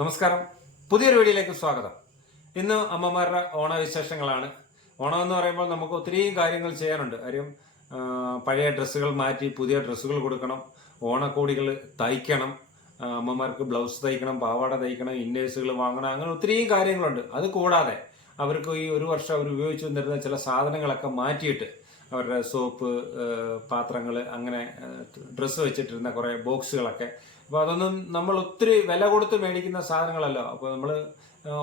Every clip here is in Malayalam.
നമസ്കാരം. പുതിയൊരു വീഡിയോയിലേക്ക് സ്വാഗതം. ഇന്ന് അമ്മമാരുടെ ഓണവിശേഷങ്ങളാണ്. ഓണം എന്ന് പറയുമ്പോൾ നമുക്ക് ഒത്തിരി കാര്യങ്ങൾ ചെയ്യാനുണ്ട്. കാര്യം പഴയ ഡ്രസ്സുകൾ മാറ്റി പുതിയ ഡ്രസ്സുകൾ കൊടുക്കണം ഓണക്കോടികൾ തയ്ക്കണം അമ്മമാർക്ക് ബ്ലൗസ് തയ്ക്കണം പാവാട തയ്ക്കണം ഇന്നേഴ്സുകൾ വാങ്ങണം അങ്ങനെ ഒത്തിരി കാര്യങ്ങളുണ്ട്. അത് കൂടാതെ അവർക്ക് ഈ ഒരു വർഷം അവർ ഉപയോഗിച്ചു വന്നിരുന്ന ചില സാധനങ്ങളൊക്കെ മാറ്റിയിട്ട് അവരുടെ സോപ്പ് പാത്രങ്ങൾ അങ്ങനെ ഡ്രസ്സ് വെച്ചിട്ടിരുന്ന കുറേ ബോക്സുകളൊക്കെ അപ്പോൾ അതൊന്നും നമ്മൾ ഒത്തിരി വില കൊടുത്ത് മേടിക്കുന്ന സാധനങ്ങളല്ല. അപ്പോൾ നമ്മൾ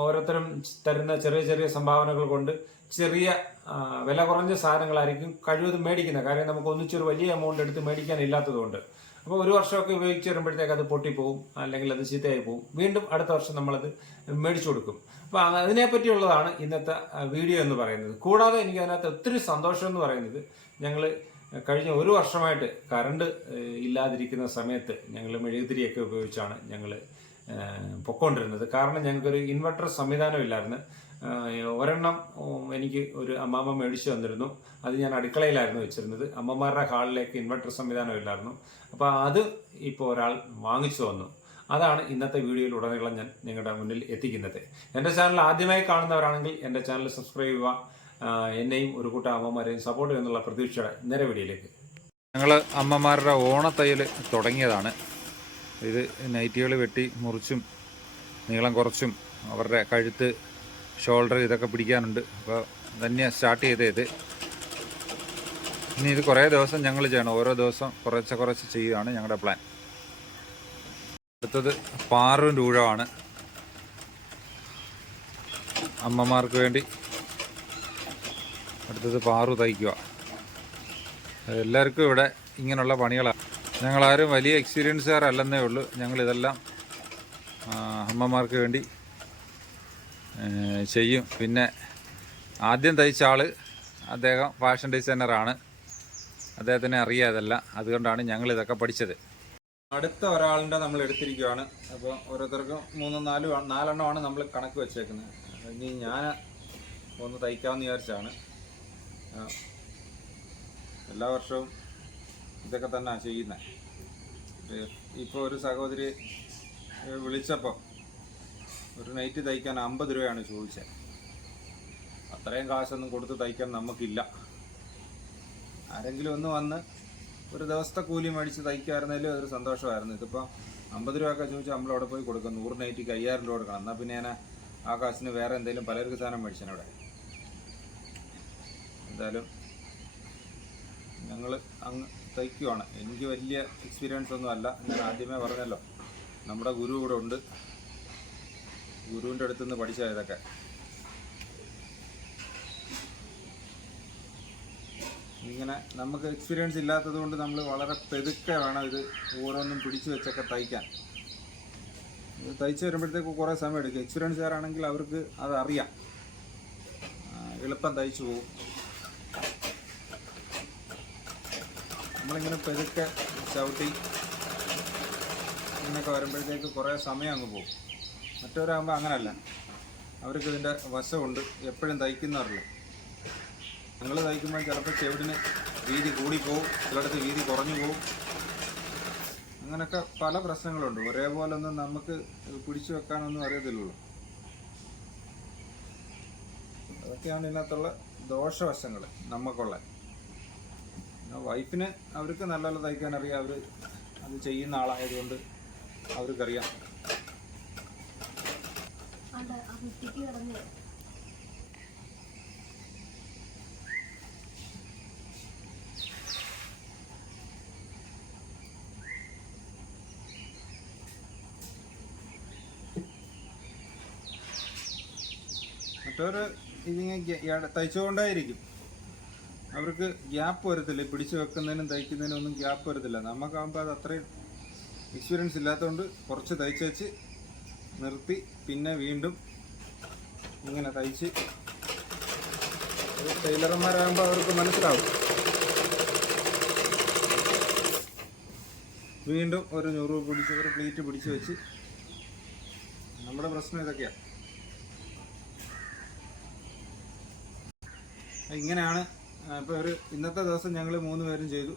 ഓരോരുത്തരും തരുന്ന ചെറിയ ചെറിയ സംഭാവനകൾ കൊണ്ട് ചെറിയ വില കുറഞ്ഞ സാധനങ്ങളായിരിക്കും കഴിവതും മേടിക്കുന്നത്. കാര്യം നമുക്ക് ഒന്നിച്ചൊരു വലിയ എമൗണ്ട് എടുത്ത് മേടിക്കാൻ ഇല്ലാത്തതുകൊണ്ട്. അപ്പോൾ ഒരു വർഷമൊക്കെ ഉപയോഗിച്ച് വരുമ്പോഴത്തേക്ക് അത് പൊട്ടിപ്പോവും അല്ലെങ്കിൽ അത് ചീത്തയായി പോവും. വീണ്ടും അടുത്ത വർഷം നമ്മളത് മേടിച്ചു കൊടുക്കും. അപ്പോൾ അതിനെ പറ്റിയുള്ളതാണ് ഇന്നത്തെ വീഡിയോ എന്ന് പറയുന്നത്. കൂടാതെ എനിക്ക് അതിനകത്ത് ഒത്തിരി സന്തോഷം എന്ന് പറയുന്നത് ഞങ്ങൾ കഴിഞ്ഞ ഒരു വർഷമായിട്ട് കറണ്ട് ഇല്ലാതിരിക്കുന്ന സമയത്ത് ഞങ്ങൾ മെഴുകുതിരിയൊക്കെ ഉപയോഗിച്ചാണ് ഞങ്ങൾ പൊക്കോണ്ടിരുന്നത്. കാരണം ഞങ്ങൾക്കൊരു ഇൻവെർട്ടർ സംവിധാനം ഇല്ലായിരുന്നു. ഒരെണ്ണം എനിക്ക് ഒരു അമ്മാമ്മ മേടിച്ചു തന്നിരുന്നു. അത് ഞാൻ അടുക്കളയിലായിരുന്നു വെച്ചിരുന്നത്. അമ്മമാരുടെ ഹാളിലേക്ക് ഇൻവെർട്ടർ സംവിധാനം ഇല്ലായിരുന്നു. അപ്പോൾ അത് ഇപ്പോൾ ഒരാൾ വാങ്ങിച്ചു തന്നു. അതാണ് ഇന്നത്തെ വീഡിയോയിൽ ഉടനീളം ഞാൻ നിങ്ങളുടെ മുന്നിൽ എത്തിക്കുന്നത്. എന്റെ ചാനൽ ആദ്യമായി കാണുന്നവരാണെങ്കിൽ എന്റെ ചാനൽ സബ്സ്ക്രൈബ് ചെയ്യുക. എന്നെയും ഒരു കൂട്ടം അമ്മമാരെയും സപ്പോർട്ട് ചെയ്യുന്നുള്ള പ്രതീക്ഷയുടെ നേരെ വീഡിയോയിലേക്ക്. ഞങ്ങൾ അമ്മമാരുടെ ഓണത്തയ്യൽ തുടങ്ങിയതാണ്. ഇത് നൈറ്റികൾ വെട്ടി മുറിച്ചും നീളം കുറച്ചും അവരുടെ കഴുത്ത് ഷോൾഡർ ഇതൊക്കെ പിടിക്കാനുണ്ട്. അപ്പോൾ തന്നെ സ്റ്റാർട്ട് ചെയ്തത്. ഇത് ഇനി ഇത് കുറേ ദിവസം ഞങ്ങൾ ചെയ്യണം. ഓരോ ദിവസം കുറച്ച് കുറച്ച് ചെയ്യുകയാണ് ഞങ്ങളുടെ പ്ലാൻ അടുത്തത് പാറും രൂഴമാണ് അമ്മമാർക്ക് വേണ്ടി അടുത്തത് പാറു തയ്ക്കുക. എല്ലാവർക്കും ഇവിടെ ഇങ്ങനെയുള്ള പണികളാണ് ഞങ്ങളാരും വലിയ എക്സ്പീരിയൻസുകാരല്ലെന്നേ ഉള്ളൂ. ഞങ്ങളിതെല്ലാം അമ്മമാർക്ക് വേണ്ടി ചെയ്യും. പിന്നെ ആദ്യം തയ്ച്ച ആൾ അദ്ദേഹം ഫാഷൻ ഡിസൈനറാണ് അദ്ദേഹത്തിനെ അറിയാം ഇതെല്ലാം അതുകൊണ്ടാണ് ഞങ്ങൾ ഇതൊക്കെ പഠിച്ചത്. അടുത്ത ഒരാളിന്റെ നമ്മൾ എടുത്തിരിക്കുകയാണ് അപ്പോൾ ഓരോരുത്തർക്കും മൂന്നും നാലും നാലെണ്ണമാണ് നമ്മൾ കണക്ക് വെച്ചേക്കുന്നത്. ഇനി ഞാൻ ഒന്ന് തയ്ക്കാമെന്ന് വിചാരിച്ചാണ്. എല്ലാ വർഷവും ഇതൊക്കെ തന്നെ ചെയ്യുന്നത് ഇപ്പോൾ ഒരു സഹോദരി വിളിച്ചപ്പോൾ ഒരു നൈറ്റ് തയ്ക്കാൻ അമ്പത് രൂപയാണ് ചോദിച്ചത് അത്രയും കാശൊന്നും കൊടുത്ത് തയ്ക്കാൻ നമുക്കില്ല. ആരെങ്കിലും ഒന്ന് വന്ന് ഒരു ദിവസത്തെ കൂലി മേടിച്ച് തയ്ക്കായിരുന്നാലും അതൊരു സന്തോഷമായിരുന്നു. ഇതിപ്പോൾ അമ്പത് രൂപയൊക്കെ ചോദിച്ചാൽ നമ്മൾ അവിടെ പോയി കൊടുക്കും. നൂറ് നൈറ്റിക്ക് അയ്യായിരം രൂപ കൊടുക്കണം. എന്നാൽ പിന്നെ ഞാൻ ആ കാശിന് വേറെ എന്തെങ്കിലും പലർക്ക് സാധനം മേടിച്ചാൽ അവിടെ. എന്തായാലും ഞങ്ങൾ അങ്ങ് തയ്ക്കുവാണ്. എനിക്ക് വലിയ എക്സ്പീരിയൻസ് ഒന്നും അല്ല. ഞാൻ ആദ്യമേ പറഞ്ഞല്ലോ നമ്മുടെ ഗുരു ഇവിടെ ഉണ്ട്. ഗുരുവിന്റെ അടുത്ത് നിന്ന് പഠിച്ച ഇതൊക്കെ. ഇങ്ങനെ നമുക്ക് എക്സ്പീരിയൻസ് ഇല്ലാത്തത് കൊണ്ട് നമ്മൾ വളരെ പെതുക്കെ വേണം ഇത് ഓരോന്നും പിടിച്ചു വെച്ചൊക്കെ തയ്ക്കാൻ. ഇത് തയ്ച്ച് വരുമ്പോഴത്തേക്ക് കുറേ സമയം എടുക്കും. എക്സ്പീരിയൻസുകാരാണെങ്കിൽ അവർക്ക് അതറിയാം. എളുപ്പം തയ്ച്ചു പോകും. നമ്മളിങ്ങനെ പെതുക്കെ ചവിട്ടി ഇങ്ങനെയൊക്കെ വരുമ്പോഴത്തേക്ക് കുറേ സമയം അങ്ങ് പോകും. മറ്റവരാകുമ്പോൾ അങ്ങനല്ല. അവർക്ക് ഇതിന്റെ വശമുണ്ട്. എപ്പോഴും തയ്ക്കുന്നവരല്ലേ. ഞങ്ങൾ തയ്ക്കുമ്പോൾ ചിലപ്പോൾ ചെവിടിന് വീതി കൂടിപ്പോവും ചിലയിടത്ത് വീതി കുറഞ്ഞു പോവും. അങ്ങനെയൊക്കെ പല പ്രശ്നങ്ങളുണ്ട്. ഒരേപോലെ ഒന്നും നമുക്ക് പിടിച്ചു വെക്കാനൊന്നും അറിയത്തില്ലല്ലോ. അതൊക്കെയാണ് ഇതിനകത്തുള്ള ദോഷവശങ്ങൾ നമുക്കുള്ള പിന്നെ വൈഫിന് അവർക്ക് നല്ല നല്ല തയ്ക്കാൻ അറിയാം. അവർ അത് ചെയ്യുന്ന ആളായതുകൊണ്ട് അവർക്കറിയാം. മറ്റവർ ഇതിങ്ങനെ തയ്ച്ചുകൊണ്ടേയിരിക്കും. അവർക്ക് ഗ്യാപ്പ് വരത്തില്ല. പിടിച്ചു വെക്കുന്നതിനും തയ്ക്കുന്നതിനും ഒന്നും ഗ്യാപ്പ് വരത്തില്ല. നമുക്കാകുമ്പോൾ അത് അത്രയും എക്സ്പീരിയൻസ് ഇല്ലാത്തതുകൊണ്ട് കുറച്ച് തയ്ച്ച് വെച്ച് നിർത്തി പിന്നെ വീണ്ടും ഇങ്ങനെ തയ്ച്ച് ടൈലർമാരാകുമ്പോൾ അവർക്ക് മനസ്സിലാവും. വീണ്ടും ഒരു ഞൂറ് പിടിച്ച് ഒരു പ്ലേറ്റ് പിടിച്ച് വെച്ച് നമ്മുടെ പ്രശ്നം ഇതൊക്കെയാണ് ഇങ്ങനെയാണ് ഇപ്പോൾ ഒരു ഇന്നത്തെ ദിവസം ഞങ്ങൾ മൂന്ന് പേരും ചെയ്തു.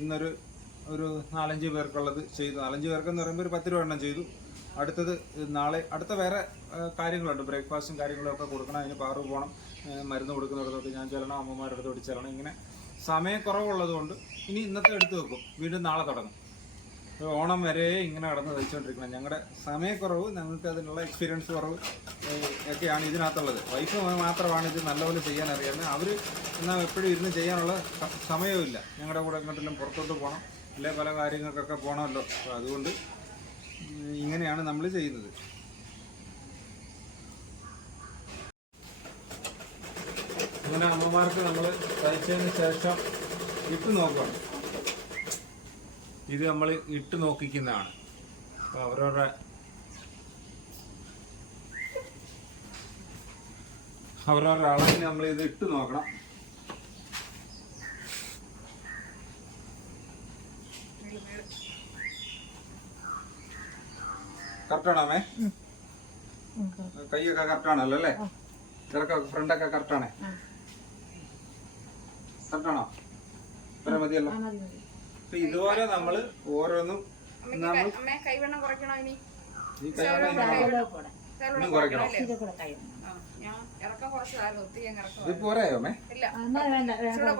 ഇന്നൊരു ഒരു നാലഞ്ച് പേർക്കുള്ളത് ചെയ്തു. നാലഞ്ച് പേർക്കെന്ന് പറയുമ്പോൾ ഒരു പത്ത് രൂപ എണ്ണം ചെയ്തു. അടുത്തത് നാളെ അടുത്ത വേറെ കാര്യങ്ങളുണ്ട്. ബ്രേക്ക്ഫാസ്റ്റും കാര്യങ്ങളും ഒക്കെ കൊടുക്കണം. അതിന് പാറു പോകണം മരുന്ന് കൊടുക്കുന്നിടത്തോട്ട് ഞാൻ ചെല്ലണം. അമ്മമാരുടെ അടുത്തോട്ട് ചെല്ലണം. ഇങ്ങനെ സമയക്കുറവുള്ളത് കൊണ്ട് ഇനി ഇന്നത്തെ എടുത്തു വെക്കും. വീണ്ടും നാളെ തുടങ്ങും. ഓണം വരെ ഇങ്ങനെ കടന്ന് തയ്ച്ചുകൊണ്ടിരിക്കണം ഞങ്ങളുടെ സമയക്കുറവ് ഞങ്ങൾക്ക് അതിനുള്ള എക്സ്പീരിയൻസ് കുറവ് ഒക്കെയാണ് ഇതിനകത്തുള്ളത്. വൈഫ് മാത്രമാണ് ഇത് നല്ലപോലെ ചെയ്യാൻ അറിയുന്നത്. അവർ എന്നാൽ എപ്പോഴും ഇരുന്ന് ചെയ്യാനുള്ള സ- സമയവുമില്ല. ഞങ്ങളുടെ കൂടെ എങ്ങോട്ടെല്ലാം പുറത്തോട്ട് പോകണം അല്ലെ പല കാര്യങ്ങൾക്കൊക്കെ പോകണമല്ലോ അപ്പോൾ അതുകൊണ്ട് ഇങ്ങനെയാണ് നമ്മൾ ചെയ്യുന്നത്. അങ്ങനെ അമ്മമാർക്ക് നമ്മൾ തയ്ച്ചതിന് ശേഷം ഇട്ട് നോക്കണം ഇത് നമ്മൾ ഇട്ട് നോക്കിക്കുന്നതാണ്. അപ്പോൾ അവരവരുടെ അവരവരുടെ അളവിന് നമ്മൾ ഇത് ഇട്ട് നോക്കണം. കറക്റ്റാണോ കൈയൊക്കെ കറക്റ്റാണല്ലോ അല്ലേ? ഇറക്കൊക്കെ ഫ്രണ്ടൊക്കെ കറക്റ്റാണേ കറക്റ്റാണോ മതിയല്ലോ. അപ്പൊ ഇതുപോലെ നമ്മൾ ഓരോന്നും നമ്മൾ അമ്മേ കൈവണ്ണം കുറയ്ക്കണോ ഇനി? ഈ ഇനി കുറയ്ക്കണം. ഇത് പോരായോ മേ കുറയ്ക്കണം.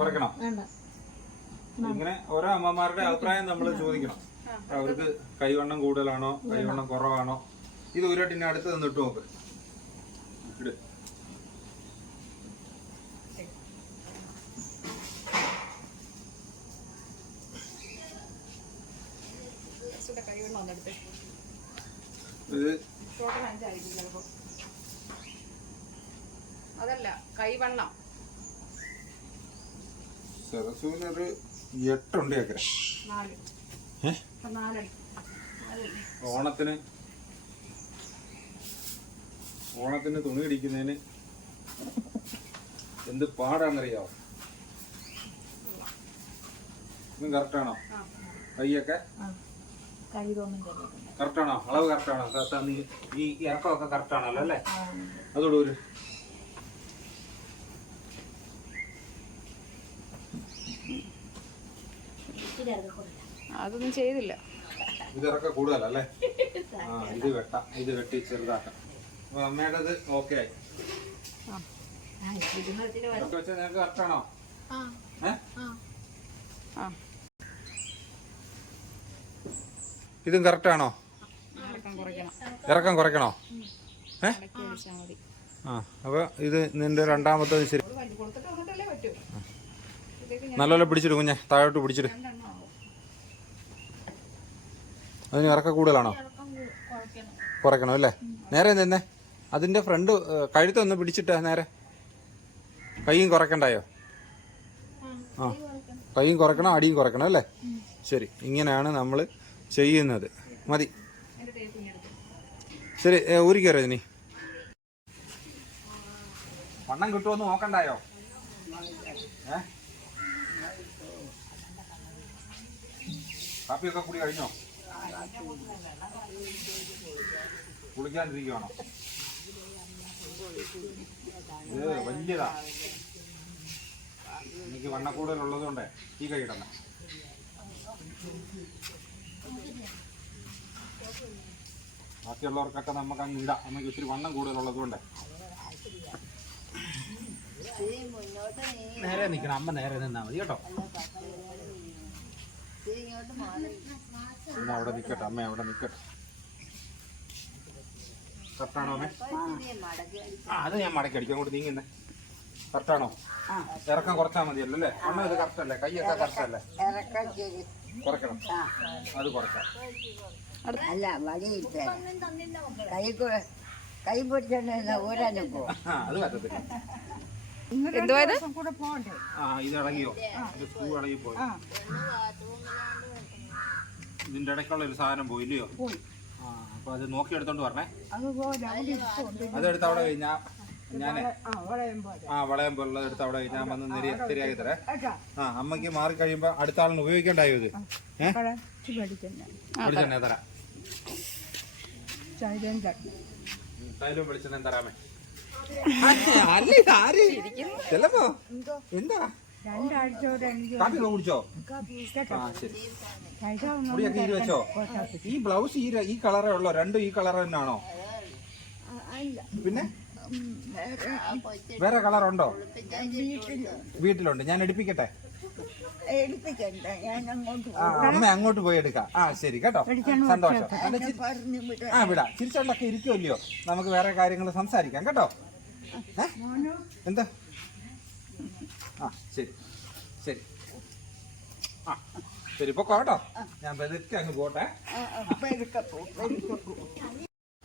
കുറയ്ക്കണം? വേണ്ട. ഇങ്ങനെ ഓരോ അമ്മമാരുടെ അഭിപ്രായം നമ്മൾ ചോദിക്കണം. അവർക്ക് കൈവണ്ണം കൂടുതലാണോ? കൈവണ്ണം കുറവാണോ? ഇത് ഒരു അടുത്ത് നിന്നിട്ട് നോക്ക്. ഇട്. അതല്ല എട്ടുണ്ട് ഏക്കര ഓണത്തിന് ഓണത്തിന് തുണി ഇടിക്കുന്നതിന് എന്ത് പാടാന്നറിയാവോ? ഇതും കറക്റ്റാണോ കൈയൊക്കെ കൈ തോന്നും ചെറുപ്പം കറക്റ്റാണോ? അളവ് കറക്റ്റാണോ? ഈ ഇറക്കമൊക്കെ കറക്റ്റാണല്ലോ അല്ലേ? അതോട് ഒരു അതൊന്നും ചെയ്തില്ല. ഇത് ഇറക്കം കൂടുതലല്ലേ ആ ഇത് വെട്ട. ഇത് വെട്ടി ചെറുതാക്കാം. അപ്പൊ അമ്മയുടേത് ഓക്കെ ആയി. നിനക്ക് കറക്റ്റാണോ? ഏഹ് ഇതും കറക്റ്റാണോ? ഇറക്കം കുറയ്ക്കണം. ഏ? ആ അപ്പോൾ ഇത് നിന്റെ രണ്ടാമത്തെ ശരി. നല്ലപോലെ പിടിച്ചിട്ട് കുഞ്ഞെ താഴോട്ട് പിടിച്ചിട്ട് അതിന് ഇറക്കം കൂടുതലാണോ? കുറയ്ക്കണം. അല്ലേ? നേരെ നിന്നെ അതിന്റെ ഫ്രണ്ട് കഴുത്തൊന്ന് പിടിച്ചിട്ട് നേരെ. കൈയും കുറയ്ക്കണ്ടായോ? ആ കൈയും കുറയ്ക്കണം അടിയും കുറയ്ക്കണം അല്ലേ? ശരി ഇങ്ങനെയാണ് നമ്മൾ ചെയ്യുന്നത്. മതി എന്റെ ടേപ്പ് ഇങ്ങനെ എടുത്തു ശരി ഊരിക്ക് രജനി വണ്ണം കിട്ടുമെന്ന് നോക്കണ്ടായോ? കാപ്പിയൊക്കെ കൂടി കഴിഞ്ഞോ? കുളിക്കാണ്ടിരിക്കുവാണോ വലിയതാ. എനിക്ക് വണ്ണക്കൂടുതലുള്ളത് കൊണ്ട് ഈ കൈ ഇടണം ബാക്കിയുള്ളവർക്കൊക്കെ നമുക്ക് അങ്ങ് ഇടാം. നമുക്ക് ഇത്തിരി വണ്ണം കൂടുതലുള്ളത് കൊണ്ട് നേരെ നിൽക്കണം അമ്മ നേരെ നിന്നാ മതി കേട്ടോ. അമ്മ അവിടെ നിൽക്കട്ടെ അമ്മ അവിടെ നിൽക്കട്ടെ കറക്റ്റാണോ അമ്മേ? അത് ഞാൻ മടക്കി അടിക്കാം. അങ്ങോട്ട് നീങ്ങുന്നേ. കറക്റ്റാണോ? ഇറക്കം കുറച്ചാൽ മതിയല്ലോ അല്ലേ? അമ്മ ഇത് കറക്റ്റല്ലേ? കൈയൊക്കെ കറക്റ്റല്ലേ? കുറക്കണം. അത് കുറയ്ക്കാം അല്ല വടിയിട്ട് കൈ കു- കൈ പിടിച്ചോണ്ട് ഊരാനും പോവും ആ അത് പറ്റത്തില്ല. എന്തുവായത് ആ ഇത് ഇളകിയോ ഇത് സ്ക്രൂ ഇളകി പോയി. ഇതിന്റെ ഇടയ്ക്കുള്ള ഒരു സാധനം പോയില്ലയോ ആ അപ്പൊ അത് നോക്കി എടുത്തോണ്ട് പറഞ്ഞേ അതെടുത്ത് അവിടെ കഴിഞ്ഞാ ഞാനേ. ആ വളയം പോലുള്ളത് എടുത്ത് അവിടെ ഞാൻ വന്ന് നിരി ശരിയാക്കി തരേ. ആ അമ്മയ്ക്ക് മാറി കഴിയുമ്പോ അടുത്ത ആളിന് ഉപയോഗിക്കണ്ടായോ ഇത്? ഏഹ് തൈലും വെളിച്ചെണ്ണ തരാമേ അല്ല ചെല്ലപ്പോ. എന്താ? രണ്ടാഴ്ചയോടെ എനിക്ക് കാപ്പി ഒക്കെ കുടിച്ചോ? ആ ശരി. മുടിയൊക്കെ ഈര് വെച്ചോ ഈ ബ്ലൗസ് ഈ ര- ഈ കളറേ ഉള്ളോ? രണ്ടും ഈ കളർ തന്നെയാണോ? പിന്നെ? വേറെ കളർ ഉണ്ടോ വീട്ടിലുണ്ട്. ഞാൻ എടുപ്പിക്കട്ടെ? എടുപ്പിക്കണ്ട. ഞാൻ അങ്ങോട്ട് ആ അമ്മ അങ്ങോട്ട് പോയി എടുക്കാം. ആ ശരി കേട്ടോ. സന്തോഷം. അല്ല, ചിരി- പറഞ്ഞു വിടാം. ആ വിടാം. ചിരിച്ചോണ്ടൊക്കെ ഇരിക്കുമല്ലയോ നമുക്ക് വേറെ കാര്യങ്ങൾ സംസാരിക്കാം. കേട്ടോ? ഏ? എന്താ? ആ ശരി. ശരി. ആ ശരി. ഇപ്പൊ കേട്ടോ? ഞാൻ പതുക്കെ അങ്ങ് പോട്ടെ. പെരുക്കപ്പോ പെരുക്കപ്പോ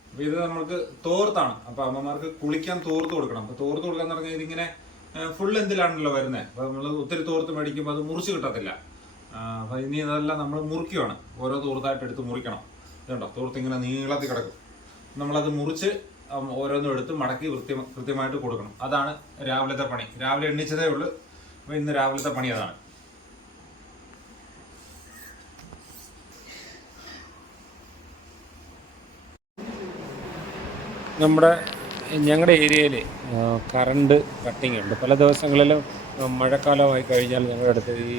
അപ്പൊ ഇത് നമ്മൾക്ക് തോർത്താണ്. അപ്പൊ അമ്മമാർക്ക് കുളിക്കാൻ തോർത്ത് കൊടുക്കണം. അപ്പൊ തോർത്ത് കൊടുക്കാൻ പറഞ്ഞാൽ ഇതിങ്ങനെ ഫുൾ എന്തിലാണല്ലോ വരുന്നത് അപ്പൊ നമ്മൾ ഒത്തിരി തോർത്ത് മേടിക്കുമ്പോൾ അത് മുറിച്ച് കിട്ടത്തില്ല. ആ, അപ്പൊ ഇനി ഇതെല്ലാം നമ്മൾ മുറിക്കുവാണ്. ഓരോ തോർത്തായിട്ട് എടുത്ത് മുറിക്കണം. ഇതുണ്ടോ? തോർത്ത് ഇങ്ങനെ നീളത്തിൽ കിടക്കും. നമ്മളത് മുറിച്ച് ഓരോന്നും എടുത്ത് മടക്കി കൃത്യ കൃത്യമായിട്ട് കൊടുക്കണം. അതാണ് രാവിലത്തെ പണി. രാവിലെ എണ്ണിച്ചതേ ഉള്ളൂ. അപ്പൊ ഇന്ന് രാവിലത്തെ പണി അതാണ്. നമ്മുടെ ഞങ്ങളുടെ ഏരിയയിൽ കറണ്ട് കട്ടിങ് ഉണ്ട്. പല ദിവസങ്ങളിലും മഴക്കാലമായി കഴിഞ്ഞാൽ ഞങ്ങളുടെ അടുത്ത് ഈ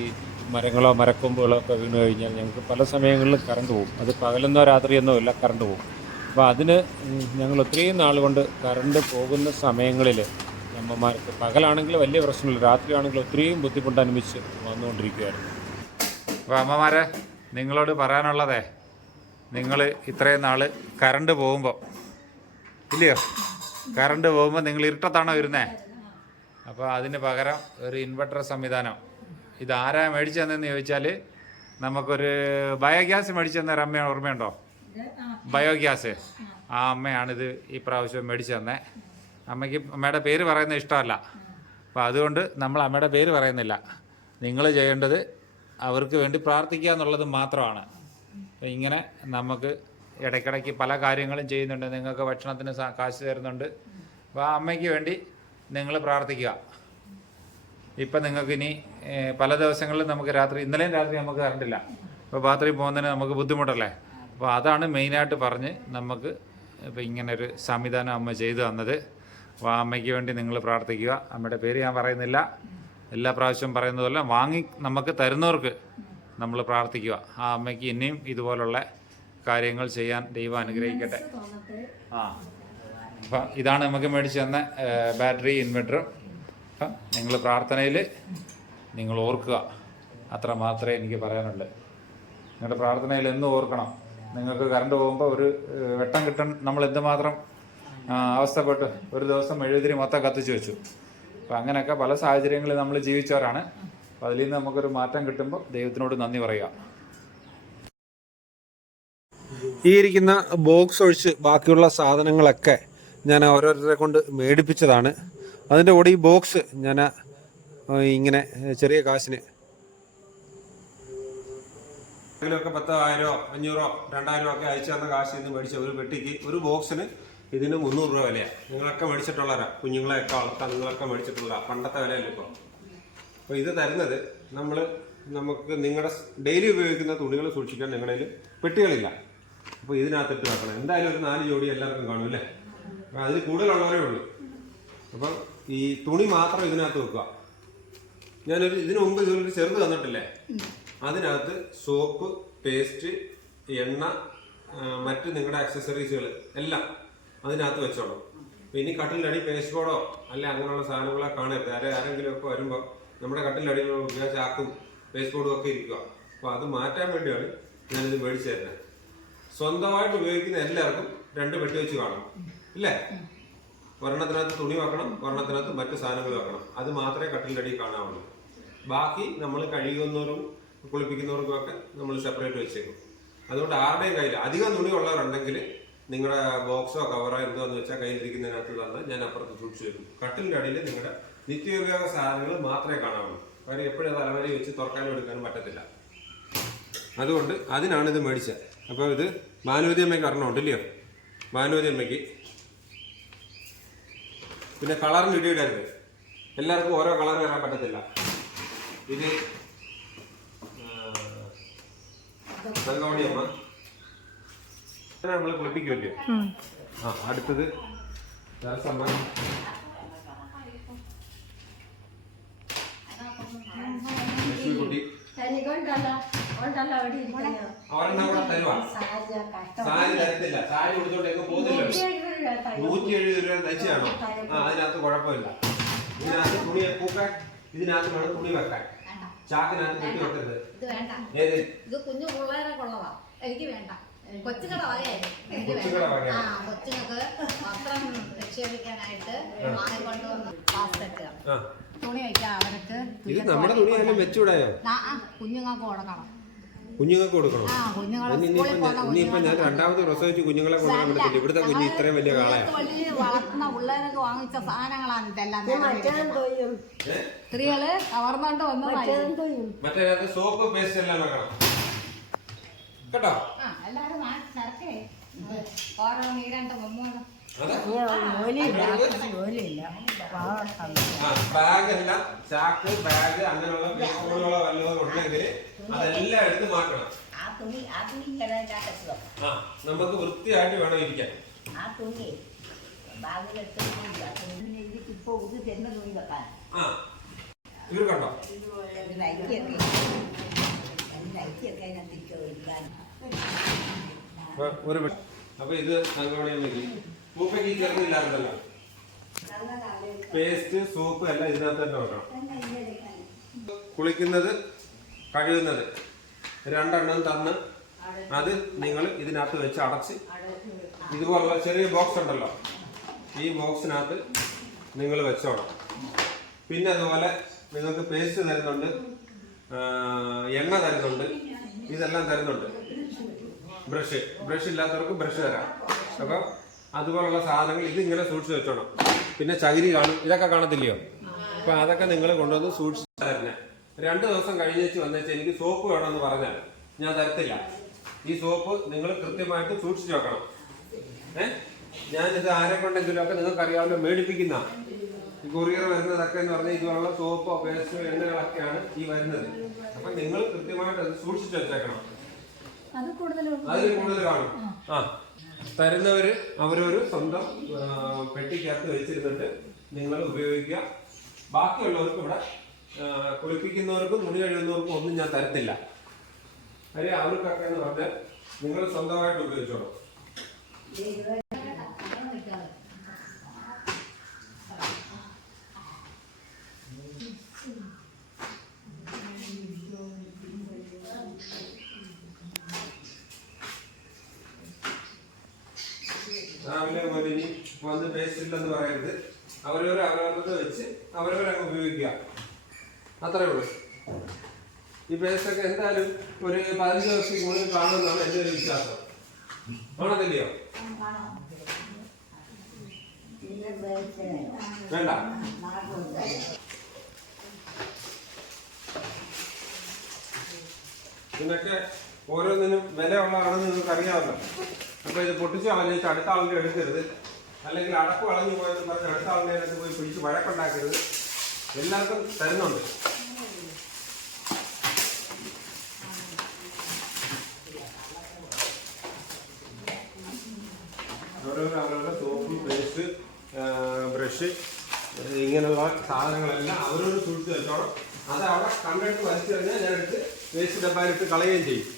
മരങ്ങളോ മരക്കൊമ്പുകളോ ഒക്കെ വീണ് കഴിഞ്ഞാൽ ഞങ്ങൾക്ക് പല സമയങ്ങളിലും കറണ്ട് പോകും. അത് പകലെന്നോ രാത്രിയെന്നോ ഇല്ല കറണ്ട് പോകും. അപ്പോൾ അതിന് ഞങ്ങൾ ഒത്തിരിയും നാൾ കൊണ്ട് കറണ്ട് പോകുന്ന സമയങ്ങളിൽ അമ്മമാർക്ക് പകലാണെങ്കിൽ വലിയ പ്രശ്നമില്ല. രാത്രിയാണെങ്കിൽ ഒത്തിരിയും ബുദ്ധിമുട്ട് അനുഭവിച്ച് വന്നുകൊണ്ടിരിക്കുകയായിരുന്നു അപ്പോൾ അമ്മമാരെ നിങ്ങളോട് പറയാനുള്ളതേ നിങ്ങൾ ഇത്രയും നാൾ കറണ്ട് പോകുമ്പോൾ ഇല്ലയോ? കറണ്ട് പോകുമ്പോൾ നിങ്ങൾ ഇരുട്ടത്താണോ വരുന്നേ? അപ്പോൾ അതിന് പകരം ഒരു ഇൻവെർട്ടർ സംവിധാനം. ഇത് ആരാ മേടിച്ചു തന്നെന്ന് ചോദിച്ചാൽ നമുക്കൊരു ബയോഗ്യാസ് മേടിച്ചു തന്ന ഒരു അമ്മ ഓർമ്മയുണ്ടോ? ബയോഗ്യാസ്. ആ അമ്മയാണിത് ഈ പ്രാവശ്യം മേടിച്ചു തന്നെ. അമ്മയ്ക്ക് അമ്മയുടെ പേര് പറയുന്നത് ഇഷ്ടമല്ല. അപ്പോൾ അതുകൊണ്ട് നമ്മൾ അമ്മയുടെ പേര് പറയുന്നില്ല. നിങ്ങൾ ചെയ്യേണ്ടത് അവർക്ക് വേണ്ടി പ്രാർത്ഥിക്കുക എന്നുള്ളത് മാത്രമാണ്. ഇങ്ങനെ നമുക്ക് ഇടയ്ക്കിടയ്ക്ക് പല കാര്യങ്ങളും ചെയ്യുന്നുണ്ട്. നിങ്ങൾക്ക് ഭക്ഷണത്തിന് കാശ് തരുന്നുണ്ട്. അപ്പോൾ ആ അമ്മയ്ക്ക് വേണ്ടി നിങ്ങൾ പ്രാർത്ഥിക്കുക. ഇപ്പം നിങ്ങൾക്ക് ഇനി പല ദിവസങ്ങളിലും നമുക്ക് രാത്രി ഇന്നലെയും രാത്രി നമുക്ക് കറണ്ടില്ല അപ്പോൾ ബാത്റൂമിൽ പോകുന്നതിന് നമുക്ക് ബുദ്ധിമുട്ടല്ലേ? അപ്പോൾ അതാണ് മെയിനായിട്ട് പറഞ്ഞ് നമുക്ക് ഇപ്പോൾ ഇങ്ങനൊരു സംവിധാനം അമ്മ ചെയ്തു തന്നത്. അപ്പോൾ ആ അമ്മയ്ക്ക് വേണ്ടി നിങ്ങൾ പ്രാർത്ഥിക്കുക. അമ്മയുടെ പേര് ഞാൻ പറയുന്നില്ല. എല്ലാ പ്രാവശ്യവും പറയുന്നതുപോലെ വാങ്ങി നമുക്ക് തരുന്നവർക്ക് നമ്മൾ പ്രാർത്ഥിക്കുക. ആ അമ്മയ്ക്ക് ഇനിയും ഇതുപോലുള്ള കാര്യങ്ങൾ ചെയ്യാൻ ദൈവം അനുഗ്രഹിക്കട്ടെ. ആ. അപ്പം ഇതാണ് നമുക്ക് മേടിച്ച് തന്ന ബാറ്ററി ഇൻവെർട്ടറും. അപ്പം നിങ്ങൾ പ്രാർത്ഥനയിൽ നിങ്ങൾ ഓർക്കുക. അത്ര മാത്രമേ എനിക്ക് പറയാനുള്ളൂ. നിങ്ങളുടെ പ്രാർത്ഥനയിൽ എന്നും ഓർക്കണം. നിങ്ങൾക്ക് കറണ്ട് പോകുമ്പോൾ ഒരു വെട്ടം കിട്ടാൻ നമ്മൾ എന്തുമാത്രം അവസ്ഥപ്പെട്ട്. ഒരു ദിവസം മെഴുകുതിരി മൊത്തം കത്തിച്ച് വെച്ചു. അപ്പം അങ്ങനെയൊക്കെ പല സാഹചര്യങ്ങളിൽ നമ്മൾ ജീവിച്ചവരാണ്. അപ്പം അതിൽ നിന്ന് നമുക്കൊരു മാറ്റം കിട്ടുമ്പോൾ ദൈവത്തിനോട് നന്ദി പറയുക. ഈ ഇരിക്കുന്ന ബോക്സ് ഒഴിച്ച് ബാക്കിയുള്ള സാധനങ്ങളൊക്കെ ഞാൻ ഓരോരുത്തരെ കൊണ്ട് മേടിപ്പിച്ചതാണ്. അതിന്റെ കൂടെ ഈ ബോക്സ് ഞാൻ ഇങ്ങനെ ചെറിയ കാശിന്. ഒക്കെ പത്തോ ആയിരോ അഞ്ഞൂറോ രണ്ടായിരം ഒക്കെ അയച്ചു തന്ന കാശ് ഇന്ന് മേടിച്ച ഒരു പെട്ടിക്ക് ഒരു ബോക്സിന് ഇതിന് മുന്നൂറ് രൂപ വിലയാണ് നിങ്ങളൊക്കെ മേടിച്ചിട്ടുള്ളവരാ. കുഞ്ഞുങ്ങളെയൊക്കെ വളർത്താൻ നിങ്ങളൊക്കെ മേടിച്ചിട്ടുള്ള പണ്ടത്തെ വിലയല്ല ഇപ്പോൾ അപ്പോൾ ഇത് തരുന്നത് നമ്മൾ നമുക്ക് നിങ്ങളുടെ ഡെയിലി ഉപയോഗിക്കുന്ന തുണികൾ സൂക്ഷിക്കാൻ നിങ്ങളുടെ പെട്ടികളില്ല. അപ്പോൾ ഇതിനകത്തിട്ട് വെക്കണം. എന്തായാലും ഒരു നാല് ജോഡി എല്ലാവർക്കും കാണും അല്ലേ? അപ്പം അതിൽ കൂടുതലുള്ളവരേ ഉള്ളൂ. അപ്പം ഈ തുണി മാത്രം ഇതിനകത്ത് വെക്കുക. ഞാനൊരു ഇതിനു മുമ്പ് ഇതുപോലെ ചെറുത് തന്നിട്ടില്ലേ? അതിനകത്ത് സോപ്പ് പേസ്റ്റ് എണ്ണ മറ്റ് നിങ്ങളുടെ അക്സസറീസുകൾ എല്ലാം അതിനകത്ത് വെച്ചോളൂ. ഇനി കട്ടിലടി പേസ്റ്റ് ബോർഡോ അല്ലെ അങ്ങനെയുള്ള സാധനങ്ങളെ കാണരുത്. ആരെ ആരെങ്കിലും ഒക്കെ വരുമ്പോൾ നമ്മുടെ കട്ടിലടിയിൽ ഞാൻ ചാക്കും പേസ്റ്റ് ബോർഡും ഒക്കെ ഇരിക്കുക. അപ്പോൾ അത് മാറ്റാൻ വേണ്ടിയാണ് ഞാനിത് മേടിച്ചു തരുന്നത്. സ്വന്തമായിട്ട് ഉപയോഗിക്കുന്ന എല്ലാവർക്കും രണ്ട് പെട്ടി വെച്ച് കാണും ഇല്ലേ? ഒരെണ്ണത്തിനകത്ത് തുണി വെക്കണം ഒരെണ്ണത്തിനകത്ത് മറ്റു സാധനങ്ങൾ വെക്കണം. അത് മാത്രമേ കട്ടിലിന്റെ അടിയിൽ കാണാവുള്ളൂ. ബാക്കി നമ്മൾ കഴുകുന്നവരും കുളിപ്പിക്കുന്നവർക്കും ഒക്കെ നമ്മൾ സെപ്പറേറ്റ് വെച്ചേക്കും. അതുകൊണ്ട് ആരുടെയും കയ്യിൽ അധികം തുണി ഉള്ളവരുണ്ടെങ്കിൽ നിങ്ങളുടെ ബോക്സോ കവറോ എന്തോ എന്ന് വെച്ചാൽ കയ്യിലിരിക്കുന്നതിനകത്ത് തന്ന് ഞാൻ അപ്പുറത്ത് സൂക്ഷിച്ചു വെക്കും. കട്ടിലിന്റെ അടിയിൽ നിങ്ങളുടെ നിത്യോപയോഗ സാധനങ്ങൾ മാത്രമേ കാണാവുള്ളൂ. കാര്യം എപ്പോഴും തലവരി വെച്ച് തുറക്കാനും എടുക്കാനും പറ്റത്തില്ല. അതുകൊണ്ട് അതിനാണ് ഇത് മേടിച്ചത്. അപ്പോൾ ഇത് ഭാനുവതി അമ്മയ്ക്ക് ഒരെണ്ണം ഇല്ലയോ? ഭാനുവതി അമ്മയ്ക്ക്. പിന്നെ കളറിന് ഇടിയിടരുത് എല്ലാവർക്കും ഓരോ കളർ വരാൻ പറ്റത്തില്ല. ഇത് തങ്കമണി അമ്മ. നമ്മൾ കുളിപ്പിക്കുമല്ലോ. ആ അടുത്തത് ദാസമ്മ ലക്ഷ്മിക്കുട്ടി ഉണ്ടല്ലോ അവിടെ ഇരിക്കുന്നു ഒരെണ്ണം കൂടെ തരുവാ. സാരി തരത്തില്ല. സാരി കൊടുത്തോണ്ട് എങ്ങ് പോകുന്നില്ല നൂറ്റി എഴുപത് രൂപ തയ്ച്ചാണോ? ആ അതിനകത്ത് കുഴപ്പമില്ല. ഇതിനകത്ത് തുണി പൂക്കാൻ ഇതിനകത്ത് വേണം തുണി വെക്കാൻ. ചാക്കിനകത്ത് കുട്ടി വെക്കരുത്. ഇത് വേണ്ട. ഏത്? ഇത് കുഞ്ഞു പിള്ളേരെ കൊള്ളതാ എനിക്ക് വേണ്ട. കൊച്ചുങ്ങളുടെ വകയായിരുന്നു. ആ കൊച്ചുങ്ങൾക്ക് വസ്ത്രം നിക്ഷേപിക്കാനായിട്ട് വാങ്ങിക്കൊണ്ടുവന്ന് തുണി വയ്ക്കാം അവർക്ക്. ഇത് നമ്മുടെ തുണിയെല്ലാം വെച്ചുവിടായോ ആ ആ, കുഞ്ഞുങ്ങൾക്ക് കൊടുക്കണം. കുഞ്ഞുങ്ങൾക്ക് കൊടുക്കണം. ആ കുഞ്ഞുങ്ങളെ ഇനി സ്കൂളിൽ ഇനിയിപ്പോ ഞാൻ- ഇനിയിപ്പോ ഞാൻ രണ്ടാമത് പ്രസവിച്ച് കുഞ്ഞുങ്ങളെ കൊണ്ടുവരാൻ പറ്റത്തില്ല. ഇവിടുത്തെ കുഞ്ഞ് ഇത്രയും വലിയ കാളയാ. വളർത്തുന്ന പിള്ളേരൊക്കെ വാങ്ങിച്ച സാധനങ്ങളാണ് ഇതെല്ലാം മറ്റേതും തൊയ്യും സ്ത്രീകൾ കവർന്നുകൊണ്ട് വന്നതായിരുന്നു തൊയ്യും മറ്റേ അത് സോപ്പ് പേസ്റ്റ് എല്ലാം വെക്കണം. കേട്ടോ? ആ എല്ലാരും നിരക്കേ ഓരോ നീരണ്ട മുമ്മൂന്ന് അതെ. ജോലിയില്ല ജോലിയില്ല പാവം ആ ബാഗ് എല്ലാം ചാക്ക് ബാഗ് അങ്ങനെയുള്ള വല്ലതും ഉണ്ടെങ്കിൽ അതെല്ലാം എടുത്ത് മാറ്റണം. ആ തുണി ആ തുണി ആ നമുക്ക് വൃത്തിയായിട്ട് വേണം ഇരിക്കാൻ. ആ തുണി ബാഗിലെടുത്തില്ല തുണി ഇതിപ്പോ ഇത് തന്നെ തുണി വെക്കാൻ. ആ ഇവർ കണ്ടോ? അതിനകത്ത് ഒഴിക്കാൻ. ഒരു. അപ്പൊ ഇത് പൂപ്പയ്ക്ക് ഈ ചെറുതില്ലായിരുന്നല്ലോ പേസ്റ്റ് സോപ്പ് എല്ലാം ഇതിനകത്ത് തന്നെ വെക്കണം. കുളിക്കുന്നത് കഴുകുന്നത്. രണ്ടെണ്ണം തന്ന് അത് നിങ്ങൾ ഇതിനകത്ത് വെച്ച് അടച്ച് ഇതുപോലുള്ള ചെറിയ ബോക്സ് ഉണ്ടല്ലോ. ഈ ബോക്സിനകത്ത് നിങ്ങൾ വെച്ചോണം. പിന്നെ അതുപോലെ നിങ്ങൾക്ക് പേസ്റ്റ് തരുന്നുണ്ട്. എണ്ണ തരുന്നുണ്ട്. ഇതെല്ലാം തരുന്നുണ്ട്. ബ്രഷ്. ബ്രഷ് ഇല്ലാത്തവർക്ക് ബ്രഷ് തരാം. അപ്പൊ അതുപോലുള്ള സാധനങ്ങൾ ഇതിങ്ങനെ സൂക്ഷിച്ച് വെച്ചോണം. പിന്നെ ചകിരി കാണും. ഇതൊക്കെ കാണത്തില്ലയോ? അപ്പൊ അതൊക്കെ നിങ്ങൾ കൊണ്ടുവന്ന് സൂക്ഷിച്ച് തരണേ. രണ്ടു ദിവസം കഴിഞ്ഞേച്ച് വന്നേച്ച് എനിക്ക് സോപ്പ് വേണമെന്ന് പറഞ്ഞാൽ ഞാൻ തരത്തില്ല. ഈ സോപ്പ് നിങ്ങൾ കൃത്യമായിട്ട് സൂക്ഷിച്ചു വെക്കണം. ഏ? ഞാനിത് ആരെ കൊണ്ടെങ്കിലും ഒക്കെ നിങ്ങൾക്ക് അറിയാമല്ലോ മേടിപ്പിക്കുന്ന. ഈ കൊറിയർ വരുന്നതൊക്കെ എന്ന് പറഞ്ഞാൽ ഇതുപോലുള്ള സോപ്പോ പേസ്റ്റോ എണ്ണകളൊക്കെയാണ് ഈ വരുന്നത്. അപ്പൊ നിങ്ങൾ കൃത്യമായിട്ട് അത് സൂക്ഷിച്ചു വെച്ചേക്കണം. അത് അതിൽ കൂടുതൽ കാണും. ആ. തരുന്നവര് അവരൊരു സ്വന്തം പെട്ടിക്കകത്ത് വെച്ചിരുന്നിട്ട് നിങ്ങൾ ഉപയോഗിക്കുക. ബാക്കിയുള്ളവർക്ക് ഇവിടെ കുളിപ്പിക്കുന്നവർക്കും തുണി കഴിയുന്നവർക്കും ഒന്നും ഞാൻ തരത്തില്ല. കാര്യം അവർക്കൊക്കെ എന്ന് പറഞ്ഞാൽ നിങ്ങൾ സ്വന്തമായിട്ട് ഉപയോഗിച്ചോളൂ. രാവിലെ മുതൽ ഇനി വന്ന് പേസ്റ്റില്ലെന്ന് പറയരുത്. അവരവർ അവരവരുടെ വെച്ച് അവരവരങ്ങ് ഉപയോഗിക്കുക. അത്രേ ഉള്ളൂ. ഈ പേസ്റ്റ് ഒക്കെ എന്തായാലും ഒരു പതിനഞ്ച് വർഷം കൂടുതൽ കാണുമെന്നാണ് എന്റെ ഒരു വിശ്വാസം. വേസ്റ്റ് വേണ്ട. ഇതിനൊക്കെ ഓരോന്നിനും വിലയുള്ളതാണെന്ന് നിങ്ങൾക്ക് അറിയാമല്ലോ. അപ്പൊ ഇത് പൊട്ടിച്ച് കളഞ്ഞിട്ട് അടുത്ത ആളിനെ എടുക്കരുത്. അല്ലെങ്കിൽ അടപ്പ് കളഞ്ഞു പോയെന്ന് പറഞ്ഞ് അടുത്ത ആളിനെ പോയി പിടിച്ച് വഴക്കുണ്ടാക്കരുത്. എല്ലാവർക്കും തരുന്നുണ്ട്. ഓരോരോ അവരവരുടെ സോപ്പ് പേസ്റ്റ് ബ്രഷ് ഇങ്ങനെയുള്ള സാധനങ്ങളെല്ലാം അവരോട് സൂക്ഷിച്ച് വെച്ചോണം. അത് അവിടെ കണ്ടിട്ട് വലിച്ചെറിഞ്ഞാൽ ഞാൻ എടുത്ത് വേസ്റ്റ് ഡബ്ബയിലിട്ട് കളയുകയും ചെയ്യും.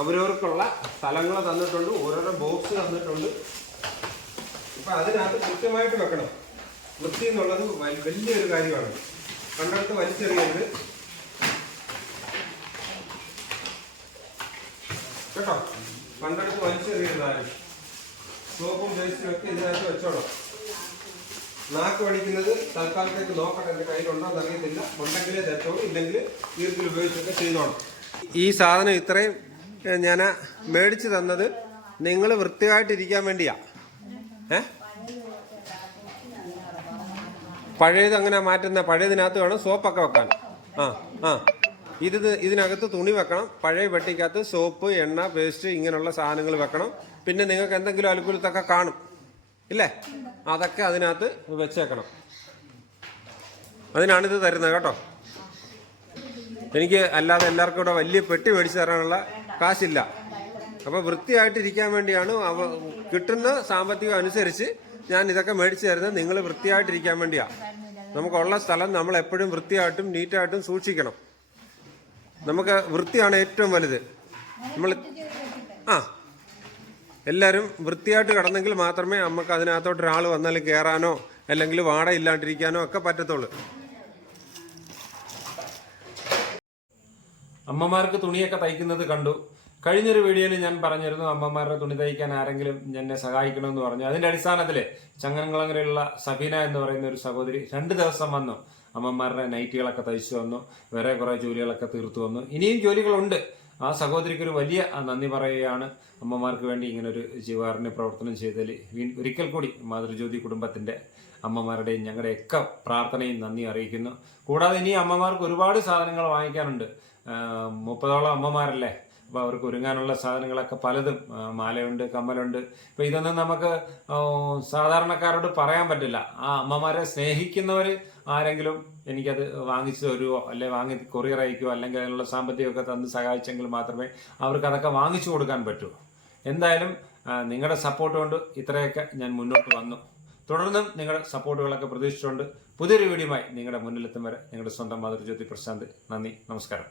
അവരവർക്കുള്ള സ്ഥലങ്ങൾ തന്നിട്ടുണ്ട് ഓരോരോ ബോക്സ് തന്നിട്ടുണ്ട്. അപ്പൊ അതിനകത്ത് കൃത്യമായിട്ട് വെക്കണം. വൃത്തി എന്നുള്ളത് വലിയൊരു കാര്യമാണ്. കണ്ടടുത്ത് വലിച്ചെറിയരുത്. കേട്ടോ? കണ്ടടുത്ത് വലിച്ചെറിയരുത് ആരും സോപ്പും പേസ്റ്റും ഒക്കെ ഇതിനകത്ത് വെച്ചോളാം. നാക്ക് പഠിക്കുന്നത് തൽക്കാലത്തേക്ക് നോക്കട്ടെ എന്റെ കയ്യിലുണ്ടോ എന്ന് അറിയത്തില്ല. ഉണ്ടെങ്കിലേ തെറ്റോളൂ ഇല്ലെങ്കിൽ തീർത്തിൽ ഉപയോഗിച്ചൊക്കെ ചെയ്തോണം ഈ സാധനം ഇത്രയും ഞാൻ മേടിച്ചു തന്നത്. നിങ്ങൾ വൃത്തിയായിട്ടിരിക്കാൻ വേണ്ടിയാ. ഏ? പഴയത് അങ്ങനെ മാറ്റുന്ന പഴയതിനകത്ത് വേണം സോപ്പൊക്കെ വെക്കാൻ. ആ ആ. ഇത് ഇതിനകത്ത് തുണി വെക്കണം പഴയ വെട്ടിക്കകത്ത് സോപ്പ് എണ്ണ പേസ്റ്റ് ഇങ്ങനെയുള്ള സാധനങ്ങൾ വെക്കണം. പിന്നെ നിങ്ങൾക്ക് എന്തെങ്കിലും അലുക്കുലത്തൊക്കെ കാണും. ഇല്ലേ? അതൊക്കെ അതിനകത്ത് വെച്ചേക്കണം. അതിനാണിത് തരുന്നത് കേട്ടോ. എനിക്ക് അല്ലാതെ എല്ലാവർക്കും ഇവിടെ വലിയ പെട്ടി മേടിച്ചു തരാനുള്ള കാശില്ല. അപ്പോൾ വൃത്തിയായിട്ടിരിക്കാൻ വേണ്ടിയാണ് അവ കിട്ടുന്ന സാമ്പത്തികം അനുസരിച്ച് ഞാൻ ഇതൊക്കെ മേടിച്ചു തരുന്നത് നിങ്ങൾ വൃത്തിയായിട്ടിരിക്കാൻ വേണ്ടിയാണ് നമുക്കുള്ള സ്ഥലം നമ്മൾ എപ്പോഴും വൃത്തിയായിട്ടും നീറ്റായിട്ടും സൂക്ഷിക്കണം. നമുക്ക് വൃത്തിയാണ് ഏറ്റവും വലുത്. നമ്മൾ ആ. എല്ലാവരും വൃത്തിയായിട്ട് കിടന്നെങ്കിൽ മാത്രമേ നമുക്ക് അതിനകത്തോട്ട് ഒരാൾ വന്നാൽ കയറാനോ അല്ലെങ്കിൽ വാട ഇല്ലാണ്ടിരിക്കാനോ ഒക്കെ പറ്റത്തുള്ളൂ. അമ്മമാർക്ക് തുണിയൊക്കെ തയ്ക്കുന്നത് കണ്ടു. കഴിഞ്ഞൊരു വീഡിയോയിൽ ഞാൻ പറഞ്ഞിരുന്നു അമ്മമാരുടെ തുണി തയ്ക്കാൻ ആരെങ്കിലും എന്നെ സഹായിക്കണമെന്ന് പറഞ്ഞു. അതിന്റെ അടിസ്ഥാനത്തിൽ ചങ്ങനകുളങ്ങരയുള്ള സബീന എന്ന് പറയുന്ന ഒരു സഹോദരി രണ്ട് ദിവസം വന്നു. അമ്മമാരുടെ നൈറ്റികളൊക്കെ തയ്ച്ചു വന്നു വേറെ കുറെ ജോലികളൊക്കെ തീർത്തു വന്നു ഇനിയും ജോലികളുണ്ട്. ആ സഹോദരിക്ക് ഒരു വലിയ നന്ദി പറയുകയാണ്. അമ്മമാർക്ക് വേണ്ടി ഇങ്ങനെ ഒരു ജീവാറിന് പ്രവർത്തനം ചെയ്തതിൽ ഒരിക്കൽ കൂടി മാതൃജ്യോതി കുടുംബത്തിന്റെ അമ്മമാരുടെയും ഞങ്ങളുടെയൊക്കെ പ്രാർത്ഥനയും നന്ദി അറിയിക്കുന്നു. കൂടാതെ ഇനി അമ്മമാർക്ക് ഒരുപാട് സാധനങ്ങൾ വാങ്ങിക്കാനുണ്ട്. മുപ്പതോളം അമ്മമാരല്ലേ? അപ്പോൾ അവർക്ക് ഒരുങ്ങാനുള്ള സാധനങ്ങളൊക്കെ പലതും മാലയുണ്ട് കമ്മലുണ്ട്. ഇപ്പൊ ഇതൊന്നും നമുക്ക് സാധാരണക്കാരോട് പറയാൻ പറ്റില്ല. ആ അമ്മമാരെ സ്നേഹിക്കുന്നവർ ആരെങ്കിലും എനിക്കത് വാങ്ങിച്ചു തരുമോ അല്ലെ വാങ്ങി കൊറിയർ അയക്കുമോ അല്ലെങ്കിൽ അതിനുള്ള സാമ്പത്തികമൊക്കെ തന്ന് സഹായിച്ചെങ്കിൽ മാത്രമേ അവർക്ക് അതൊക്കെ വാങ്ങിച്ചു കൊടുക്കാൻ പറ്റൂ. എന്തായാലും നിങ്ങളുടെ സപ്പോർട്ട് കൊണ്ട് ഇത്രയൊക്കെ ഞാൻ മുന്നോട്ട് വന്നു. തുടർന്നും നിങ്ങളുടെ സപ്പോർട്ടുകളൊക്കെ പ്രതീക്ഷിച്ചുകൊണ്ട് പുതിയൊരു വീഡിയോയുമായി നിങ്ങളുടെ മുന്നിലെത്തും വരെ നിങ്ങളുടെ സ്വന്തം മാതൃജ്യോതി പ്രശാന്ത്. നന്ദി നമസ്കാരം.